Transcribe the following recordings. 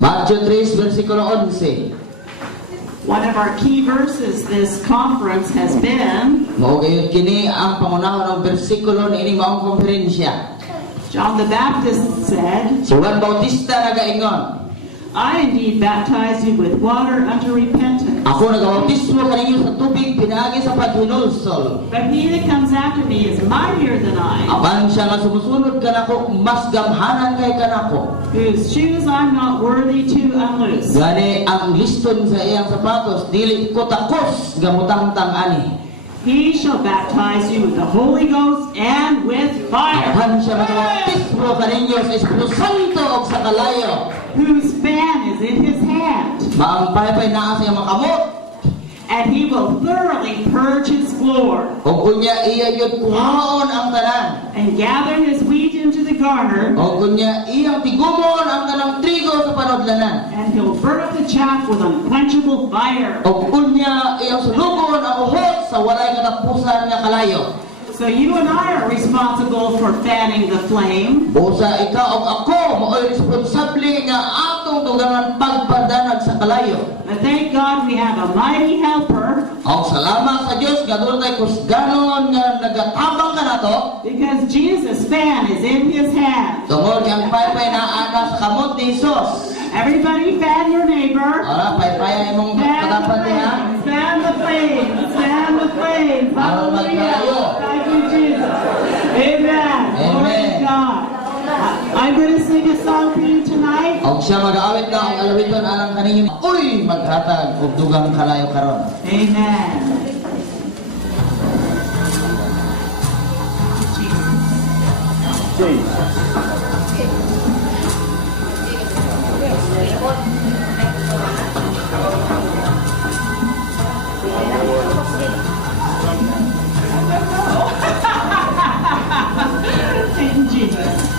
Matthew 3, versikulo 11. One of our key verses this conference has been Maugayod kini ang pangunahon ng bersikulo ni ining maong konferensya. John the Baptist said, Si Juan Bautista nagaingon, I indeed baptize you with water unto repentance. ako nagabautismo kaninyo sa tubig pinaagi sa paghinulsol. But he that comes after me is mightier than I, Apan siya nga sumusunod kanako, mas gamhanan kay kanako. whose shoes I'm not worthy to unloose. Gani ang liston sa iyang sapatos, dili ko takos gamutang-tang ani. He shall baptize you with the Holy Ghost and with fire, Apan siya magabautismo kaninyo sa Espiritu Santo o sa kalayo. whose fan is in his hand. Maangpay-pay naa sa iyang makamot. And he will thoroughly purge his floor O kunya iya yun kuhaon ang tanan. and gather his wheat into the garner, O kunya iyang tigumon ang tanang trigo sa panodlanan. and he'll burn up the chaff with unquenchable fire. O kunya iyang sulubon ang uhot sa walay katapusan nga kalayo. So you and I are responsible for fanning the flame. Busa ikaw o ako mao'y responsable nga atong tugangan pagpadanag sa kalayo. But thank God we have a mighty helper, O salamat sa Dios nga doon tayo kusganon nga nagatabang ka na to. because Jesus' fan is in his hand. Tungod ang paypay na ana sa kamot ni Jesus. Everybody fan your neighbor. Ora paypay imong Fan the katapan niya. flame, fan the flame, fan the flame. Hallelujah. Thank you, Jesus. Amen. Glory to God. I'm going to sing a song for you tonight. Og siya mag-aawit na ang alawiton alang kaninyo. Uy, maghatag og dugang kalayo karon. Amen. In Jesus.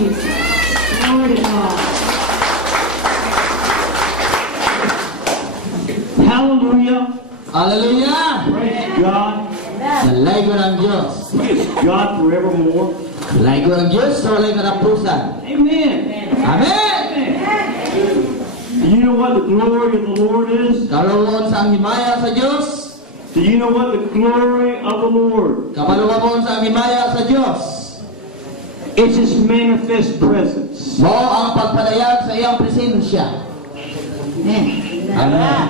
Jesus. Glory to God. Hallelujah. Hallelujah! Praise God. Nalaigo ng Diyos. Praise God forevermore. Laigo ng Diyos sa walay katapusan. Amen. Amen! Do you know what the glory of the Lord is? Kaluwon sa ang himaya sa Diyos. Do you know what the glory of the Lord? Kapaluwamon sa ang himaya sa Diyos. It's His manifest presence. Mo ang pagpadayag sa iyang presensya. Amen.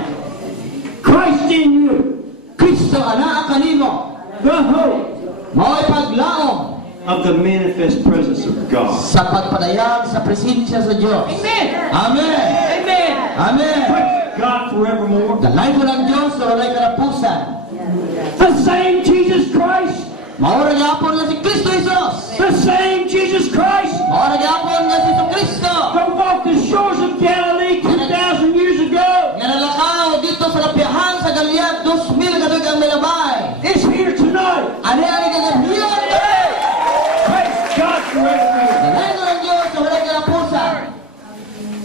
Christ in you, Kristo ana kanimo. the hope Mo'y paglaom of the manifest presence of God. sa pagpadayag sa presensya sa Diyos. Amen. Amen. Amen. Amen. Praise God forevermore. Dalay ko ng Diyos sa walay katapusan. The same Jesus Christ. Maura gyapon nga si Kristo Jesus. The same Jesus Christ Maura gyapon nga si Kristo. that walked the shores of Galilee 2,000 years ago Nga nalakaw dito sa lapihan sa Galiad 2,000 kadug ang milabay. is here tonight. Ani kagabiyon. Praise God forevermore. Dalay ko ng Diyos sa walay katapusan.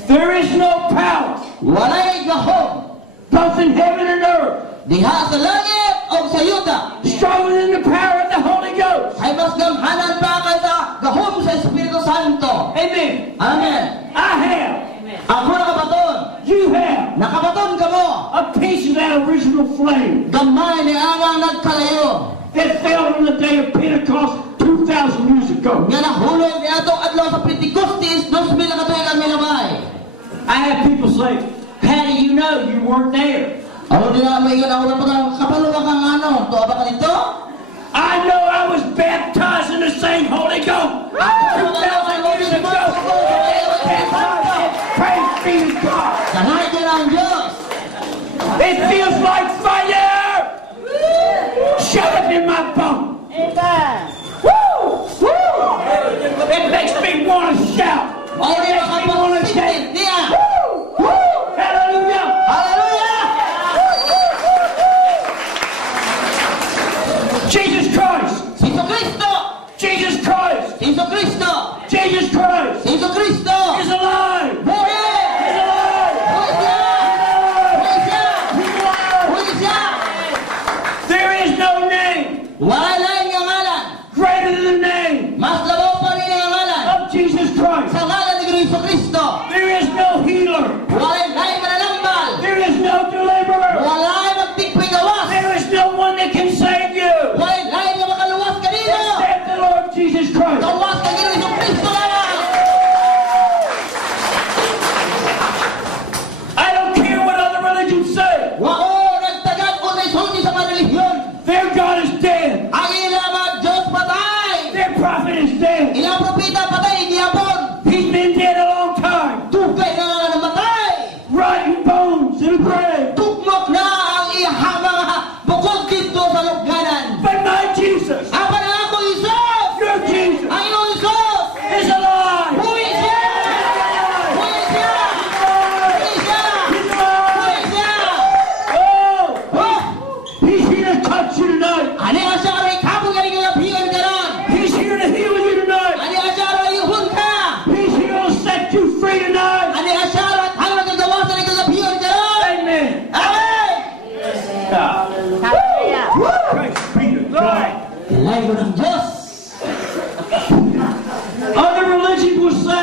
There is no power, Walay gahom both in heaven and earth, diha sa langit o sa yuta. stronger than the power of the Holy Ghost. Ay mas gamhanan pa kaysa gahom sa Espiritu Santo. Amen. Amen. I have, Ako nakabaton. you have, Nakabaton ka mo. a piece of that original flame Gamay ni Anang nagkalayo. that fell on the day of Pentecost 2,000 years ago. Nga nahulog ni atong adlaw sa Pentecostes 2,000 na katuig ang milabay. I have people say, how do you know you weren't there? Ano din na may iyon ako na kapaluwa kang ano? Tuwa ba ka dito? I know I was baptized in the same Holy Ghost 2,000 years ago. Praise be to God. Sanay din ang Diyos. It feels like fire. Shut up in my bone. Woo! Woo! It makes me want to shout. O di It makes me want to makapagsisit dance. niya. Woo! Woo! Hallelujah! Hallelujah! Jesus Christ! Siso Kristo! Jesus Christ! Siso Kristo! Jesus Christ Siso Kristo! is alive! Buhay! Is alive! Buhay siya! Buhay siya! He's alive! Buhay siya! There is no name Wala nga ngalan. greater than the name Mas labaw pa rin ang ngalan. of Jesus Christ. Sa ngalan ni Kristo Kristo. There is no healer. Wala'y lahi mananambal. There is no deliverer. Wala'y magtikpay gawas. There is no one that can save you Wala'y lahi nga makaluwas kanino. except the Lord Jesus Christ. Gawas ka Kristo Kristo lamang. I don't care what other religions say. Wao nagtagad ko sa isulti sa mga relihiyon. Their God is dead. Ang ilang mga Diyos patay. Their prophet is dead. Ilang propita patay, gihapon. He's been dead a long time. Tugay na nga namatay. Rotten bones in a grave. Tugmok na ang iyang mga bukod dito sa lugnanan. But my Jesus, Apa na ako, Isos? your Jesus, Ang iyong Isos! is alive. Buhay siya! Buhay siya! Buhay siya! He's alive. Buhay siya! Oh, Oh! he's here to touch you tonight. Ani ka siya aray kapag galing nga piyon ka ron. He's here to heal you tonight. Ani ka siya aray yuhon ka. He's here to set you free tonight. Ani ka siya aray hanggang nagdawasan ka sa piyon ka ron. Amen. Amen! Praise be to God. Ilay ko ng Diyos. Other religions will say